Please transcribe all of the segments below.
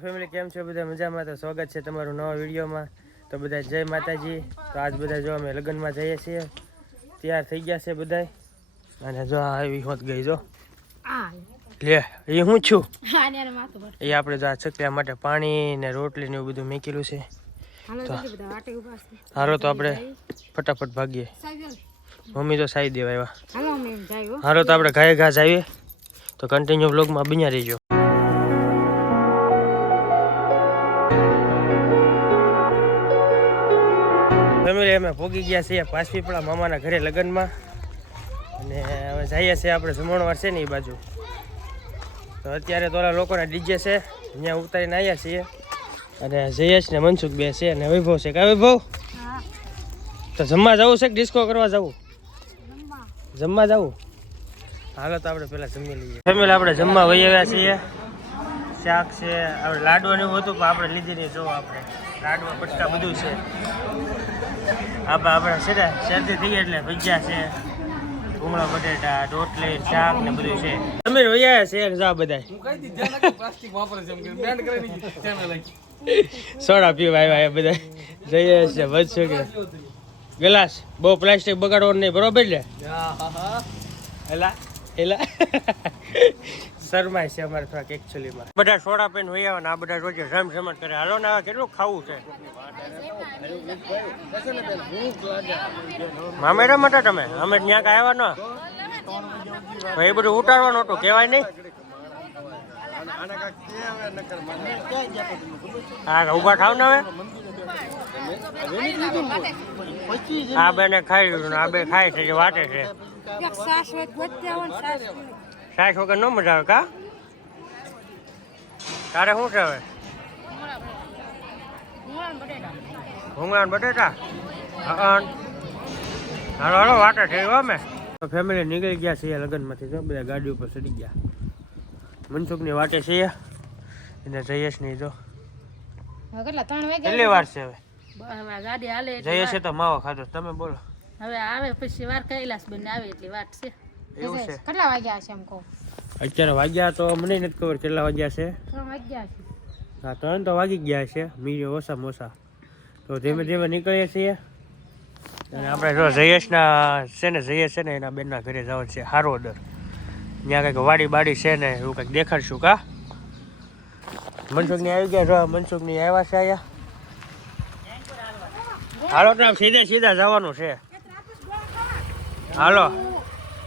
કેમ છો બધા? મજામાં? તો સ્વાગત છે તમારું નવા વિડીયોમાં. તો બધા જય માતાજી. તો આજ બધા જો અમે લગ્નમાં જઈએ છીએ. તૈયાર થઈ ગયા છે બધા અને જો આવી હોત ગઈ જો. લે એ હું છું? એ આપણે જો આ છકડા માટે પાણી ને રોટલી ને એવું બધું મેકેલું છે. હાલો તો આપણે ફટાફટ ભાગીએ. મમ્મી તો સાઈ દેવા આવ્યા. હાલો તો આપણે ઘાય ઘાસ આવીએ. તો કન્ટિન્યુ બ્લોગમાં બન્યા રહીજો. ફેમિલી અમે પોગી ગયા છીએ પાસપીપળા મામાના ઘરે લગ્નમાં. અને હવે જઈએ છીએ આપણે જમણવાર છે ને એ બાજુ. તો અત્યારે તો ઓલા લોકોના ડીજે છે અહીંયા ઉતારીને આવ્યા છીએ. અને જયેશ ને મનસુખ બે છે અને વૈભવ છે. કે વૈભવ? તો જમવા જવું છે કે ડિસ્કો કરવા જવું? જમવા. જવું? હાલો તો આપણે પેલા જમી લઈએ. જમેલા આપણે જમવા વહી આવ્યા છીએ. શાક છે આપણે લાડવા ને એવું હતું પણ આપણે લીધી નહીં જો આપણે. લાડવા પટકા બધું છે. આપણે આપણે છે ને શરદી થઈ એટલે ભજીયા છે ભૂંગળા બટેટા રોટલી શાક ને બધું છે. તમે રોયા છે જા બધા સોડા પીવા આવ્યા બધા. જઈએ છે વધશે કે. ગ્લાસ બહુ પ્લાસ્ટિક બગાડવાનું નહીં બરોબર ને એલા એલા. શરમાય છે અમારે થોડાક એકચ્યુઅલીમાં બધા સોડા પેન હોય આવે ને આ બધા રોજે રમ રમત કરે. હાલો ને હવે કેટલું ખાવું છે? મામેરા માટે તમે? અમે ત્યાં કાંઈ આવ્યા ન? એ બધું ઉતારવાનું હતું કહેવાય નહીં? હા ઊભા ખાવ ને હવે. આ બેને ખાઈ લીધું ને આ બે ખાય છે જે વાટે છે. સાઠ વગર ન મજા આવે કા? તારે શું છે હવે? ભૂંગળા બટેટા? હાલો હાલો વાટે ગયો અમે. ફેમિલી નીકળી ગયા છીએ લગ્નમાંથી તો બધા ગાડી ઉપર ચડી ગયા. મનસુખની વાટે છીએ અને જયેશની જો. તો કેટલી વાર છે હવે? જયેશે તો માવો ખાધો. તમે બોલો. હવે આવે પછી વાર કૈલાસ બંને આવે એટલી વાત છે. એવું છે. કેટલા વાગ્યા છે એમ કહું? અત્યારે વાગ્યા તો મને નથી ખબર કેટલા વાગ્યા છે. ત્રણ વાગ્યા છે. હા ત્રણ તો વાગી ગયા છે. મીડિયો ઓછા. મોસા તો ધીમે ધીમે નીકળીએ છીએ. અને આપણે જો જયેશના છે ને જયેશ છે ને એના બેનના ઘરે જવાનું છે હારોદર. ત્યાં કંઈક વાડી બાડી છે ને એવું કંઈક દેખાડશું કા? મનસુખની આવી ગયા જો મનસુખની આવ્યા છે અહીંયા. હાલો તો સીધે સીધા જવાનું છે. હાલો.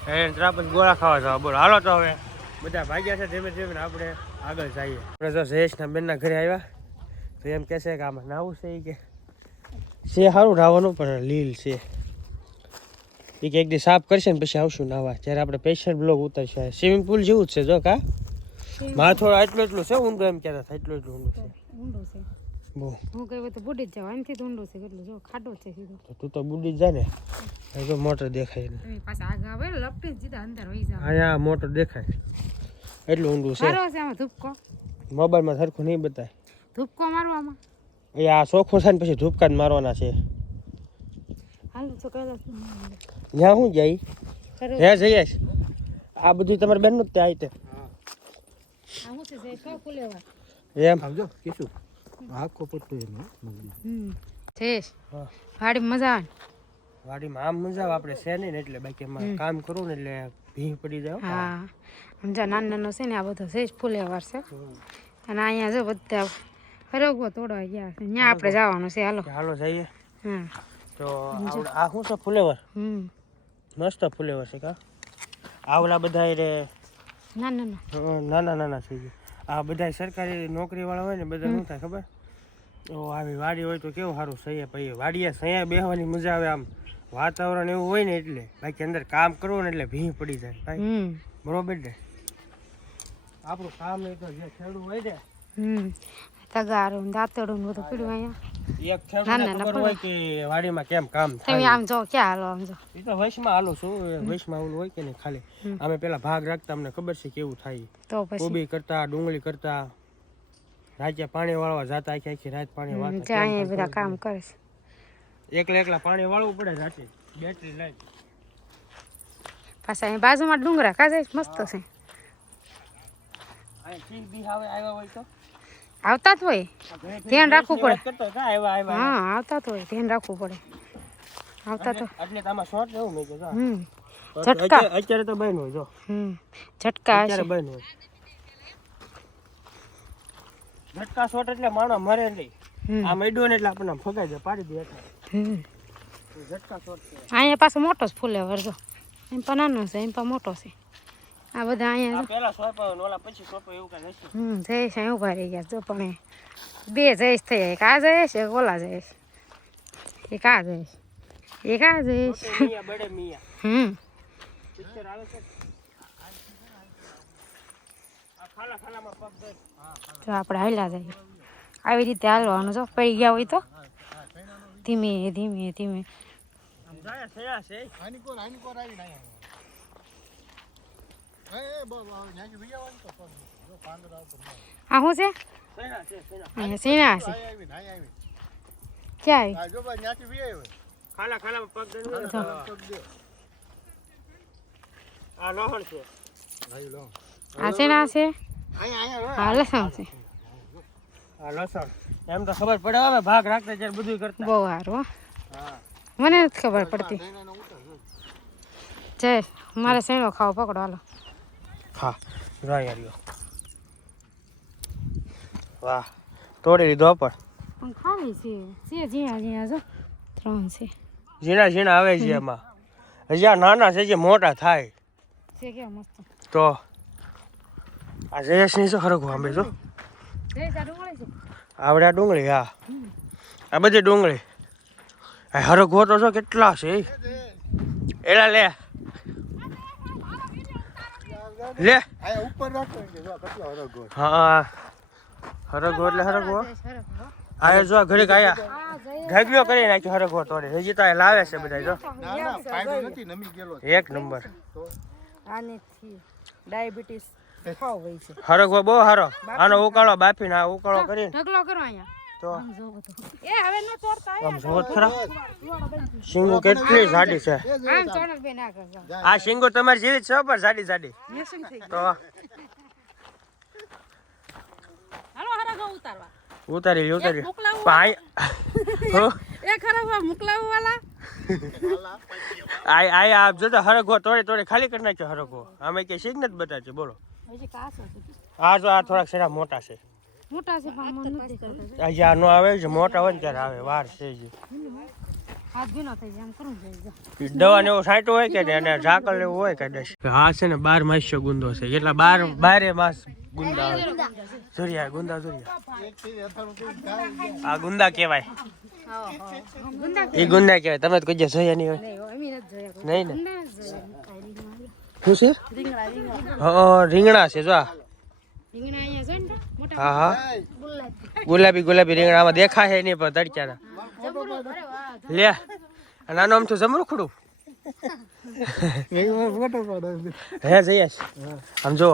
ત્રાપજ ગોળા ખાવા જવા બોલો હાલો તો હવે. બધા ભાગ્યા છે ધીમે ધીમે આપણે આગળ જઈએ. આપણે જો જયેશના બેનના ઘરે આવ્યા. તો એમ કહે છે કે આમાં નાવું છે એ કે. છે સારું નાવાનું પણ લીલ છે. એ કે એક દી સાફ કરશે ને પછી આવશું નાવા. જ્યારે આપણે પેશન્ટ બ્લોક ઉતરશે. સ્વિમિંગ પુલ જેવું જ છે જો કા? માથો એટલું એટલું છે ઊંડું એમ કહેતા થાય એટલું એટલું ઊંડું છે. ઊંડું છે. બહુ. હું કઈ તો બુડી જ જાવ એનાથી તો ઊંડું છે કેટલું જો ખાડો છે સીધો. તું તો બુડી જ જાય ને. જો મોટર દેખાય ને. તમે પાછા આગળ આવે લપટી જ સીધા અંદર વહી જાવ. અહીંયા દેખાય. એટલું ઊંડું છે. સારો છે આમાં ધૂપકો. મોબાઈલમાં સરખું નહીં બતાય. ધૂપકો મારવામાં. એ આ ચોખ્ખો છે ને પછી ધૂપકા જ મારવાના છે. હાલ તો કૈલાસ ત્યાં શું જાય? ખરું. હે જઈએ આ બધું તમારી બેનનું જ ત્યાં આવી તે. એમ. સમજો કીશું. આખો પટ્ટો એનો થેશ વાડી મજા વાડીમાં આમ મજા આપણે છે નહીં ને એટલે બાકી એમાં કામ કરું ને એટલે ભીં પડી જાય હા. સમજા નાનો નાનો છે ને આ બધો છે ફૂલે ફુલેવાર છે. અને અહીંયા જો બધા હરગવો તોડવા ગયા છે. ત્યાં આપણે જવાનું છે હાલો. હાલો જઈએ. તો આ શું છે ફુલેવર? હમ. મસ્ત ફુલેવર છે કા? આવલા બધા રે. ના ના ના નાના નાના થઈ ગયા આ બધા સરકારી નોકરી વાળા હોય ને બધા શું થાય ખબર? તો આવી વાડી હોય તો કેવું સારું સહી પછી વાડીએ સહી બેહવાની મજા આવે આમ. વાતાવરણ એવું હોય ને એટલે. બાકી અંદર કામ કરવું ને એટલે ભીં પડી જાય ભાઈ. બરોબર ને? આપણું કામ એ તો જે ખેડૂત હોય ને. તગારું દાંતડું બધું પીડ્યું અહીંયા. એક ખેડૂતને ખબર હોય કે વાડીમાં કેમ કામ તમે આમ જો ક્યાં હાલો આમ જો. એ તો વૈશમાં હાલો છું વૈશમાં ઓલું હોય કે નહીં ખાલી. અમે પેલા ભાગ રાખતા અમને ખબર છે કેવું થાય. તો પછી? કોબી કરતા ડુંગળી કરતા રાતે પાણી વાળવા જાતા આખી આખી રાત પાણી વાળતા જાય બધા કામ કરે છે. એકલા એકલા પાણી વાળવું પડે રાતે બેટરી લાઈટ પાછા અહીં બાજુમાં ડુંગરા કાજે મસ્ત છે. અહીં સિંહ બી આવે આવ્યા હોય તો? આવતા જ હોય. ધ્યાન રાખવું પડે. હા આવતા તો હોય. ધ્યાન રાખવું પડે. આવતા તો. એટલે તમારે શોર્ટ એવું મેં કીધું હમ. ઝટકા. અત્યારે તો બન્યું જો. હમ. ઝટકા અત્યારે બન્યું ઝટકા શોટ એટલે માણો મરે નહીં. આ મેડો ને એટલે આપણને ફગાઈ જાય પાડી દે હમ. ઝટકા છે. અહીંયા પાછો મોટો જ ફૂલે વરજો એમ પણ નાનો છે એમ પણ મોટો છે. આ બધા અહીંયા પેલા સોંપાયો ને ઓલા પછી સોંપાયો એવું કાંઈ નથી. હમ જયેશ અહીં ઊભા રહી ગયા. જો પણ બે જઈશ થઈ જાય એક આ જયેશ એક ઓલા જયેશ. એક આ જયેશ એક આ જયેશ. મિયા બડે મિયા. હમ. તો આપણે હાલ્યા જઈએ. આવી રીતે હાલવાનું જો પડી ગયા હોય તો. ધીમે ધીમે ધીમે. આ શું છે? અહીંયા સીણા છે. ક્યાં આવે? આ લોહણ છે. આ લસણ છે. લસણ. એમ તો ખબર પડે હવે ભાગ રાખતા ત્યારે બધું કરતા. બહુ સારું હો. મને નથી ખબર પડતી. જય મારે શેણો ખાવો પકડો હાલો. હા રાય રહ્યો. વાહ. તોડી લીધો પણ. પણ ખાવી છે. છે ઝીણા ઝીણા જો. ત્રણ છે. ઝીણા ઝીણા આવે છે એમાં. હજી નાના છે જે મોટા થાય. છે કે મસ્ત. તો આ જયેશની શું ખરખું આંબે જો. આવડે આ ડુંગળી હા. આ બધી ડુંગળી. આ હરગવો તો છો કેટલા છે? એલા લે. લે. ઉપર રાખો કે જો કેટલો હરગો હા. હરગવો એટલે હરગવો આયો જો ઘડીક આયા. ઘગ્યો કરી નાખ્યો હરગવો તોડે હજી તો લાવે છે બધા જો. ના ના ફાયદો નથી. નમી ગયેલો એક નંબર. આનેથી ડાયાબિટીસ હોય બહુ સારો આનો ઉકાળો બાફીને આ ઉકાળો કરીને. ઢગલો કરો અહીંયા. તો એ હવે ન તોડતા આમ જોવો ખરા. શીંગો કેટલી જાડી છે? આ શીંગો તમારી જેવી છે પણ જાડી જાડી. તો ઉતારી ઉતારી લ્યો. આય- આય આય આપ જો હરગો તોડે તોડે ખાલી કરી નાખ્યો હરગો આમે કે શીખ નથી બતાવશે બોલો. હજી આ જો આ થોડાક સેરા મોટા છે. મોટા છે પણ મન નથી કરતા. આ નો આવે છે મોટા હોય ને ત્યારે આવે વાર છે દવા ને એવું છાંટ્યું હોય કે નહીં અને ઝાકળ એવું હોય કદાચ હા છે ને બાર માસ્યો ગુંદો છે કેટલા બાર બારે માસ ગુંદા આવે. ગુંદા ઝુરિયા આ ગુંદા કહેવાય. એ ગુંદા કહેવાય. તમે તો કઈ જોયા નહીં હોય. નહીં અમે નથી જોયા કોઈ. નહીં ને? જ. શું છે? રીંગણા રીંગણા. હા રીંગણા છે જો રીંગણા અહીંયા જોઈ ને હા હા. ગુલાબી. ગુલાબી રીંગણા આમાં દેખાય નહીં પણ તડક્યાના વાહ લે આ નાનું આમ તો જમરું ખડું એક વાર ફોટો પાડો હે જઈએ. આમ જો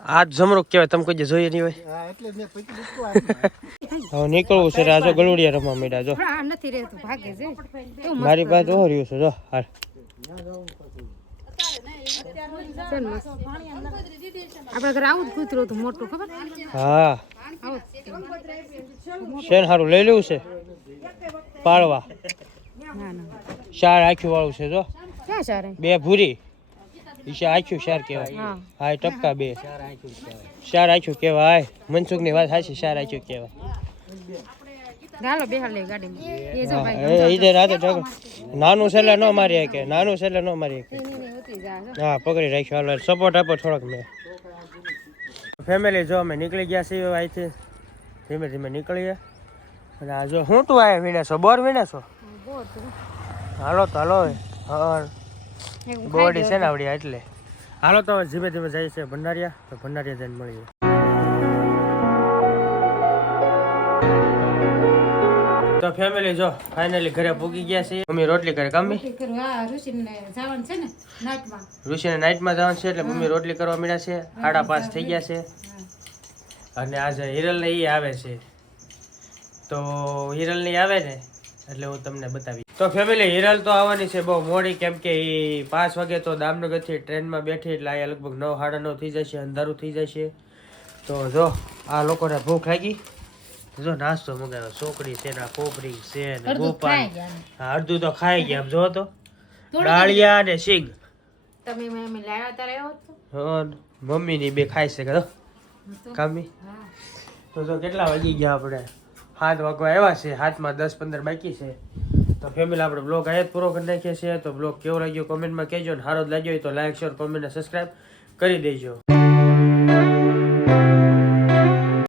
આ જ કહેવાય તમે કોઈ જોઈએ નહીં હોય. હા એટલે મેં પછી લીધું આ. હવે નીકળવું છે રાજો ગળુડિયા રમવા માંડ્યા જો. આ નથી રહેતું ભાગે છે. એવું મસ્ત મારી પાસે ઓહો રહ્યું છે જો મસ્ત. આપણે ઘરે આવું જ કૂતરું હતું મોટું ખબર? હા. આવું સારું લઈ લેવું છે? પાળવા ના ના. શાર આખ્યું વાળું છે જો. બે ભૂરી. ઈશા આખ્યું શાર કહેવાય. હા. એ ટપકા બે. શાર આખ્યું કહેવાય. મનસુખની વાત સાચી શાર આખ્યું કહેવાય. નાનું છેલ્લે નો ન મારી શકે નાનું છેલ્લે નો ન મારી જો. હા પકડી રાખ્યો. હાલો સપોર્ટ આપો થોડોક મેં. ફેમિલી જો અમે નીકળી ગયા છીએ અહીંથી. ધીમે ધીમે નીકળીએ. અને આ જો હું તું આ વીણે છો બોર વીણે છો હાલો તો હાલો બોડી છે ને આવડી એટલે. હાલો તો ધીમે ધીમે જાય છે ભંડારિયા. તો ભંડારિયા જઈને મળીએ. તો ફેમિલી જો ફાઇનલી ઘરે પૂગી ગયા છે મમ્મી રોટલી કરે કામ ઋષિને નાઇટમાં જવાનું છે એટલે મમ્મી રોટલી કરવા મળ્યા છે સાડા પાંચ થઈ ગયા છે. અને આજે હિરલ ને એ આવે છે. તો હિરલની આવે ને એટલે હું તમને બતાવી તો ફેમિલી હિરલ તો આવવાની છે બહુ મોડી કેમ કે એ પાંચ વાગે તો દામનગરથી ટ્રેનમાં બેઠી એટલે અહીંયા લગભગ નવ સાડા નવ થઈ જશે અંધારું થઈ જશે. તો જો આ લોકોને ભૂખ લાગી. જો નાસ્તો મંગાવ્યો. છોકરી છે ને કોપરી છે ને ગોપાલ અડધું તો ખાઈ ગયા. આમ જો તો. ડાળિયા ને સિંગ તમે મમ્મી લાવ્યા તા રહ્યો હતો મમ્મી ની બે ખાઈ શકે તો? કામી? તો જો કેટલા વાગી ગયા આપણે? હાથ વાગવા આવ્યા છે. હાથમાં દસ પંદર બાકી છે. તો ફેમિલી આપણે બ્લોગ આયા પૂરો કરી નાખીએ છીએ તો બ્લોગ કેવો લાગ્યો કોમેન્ટમાં કહેજો ને. સારો જ લાગ્યો હોય તો લાઈક શેર કોમેન્ટ ને સબસ્ક્રાઈબ કરી દેજો.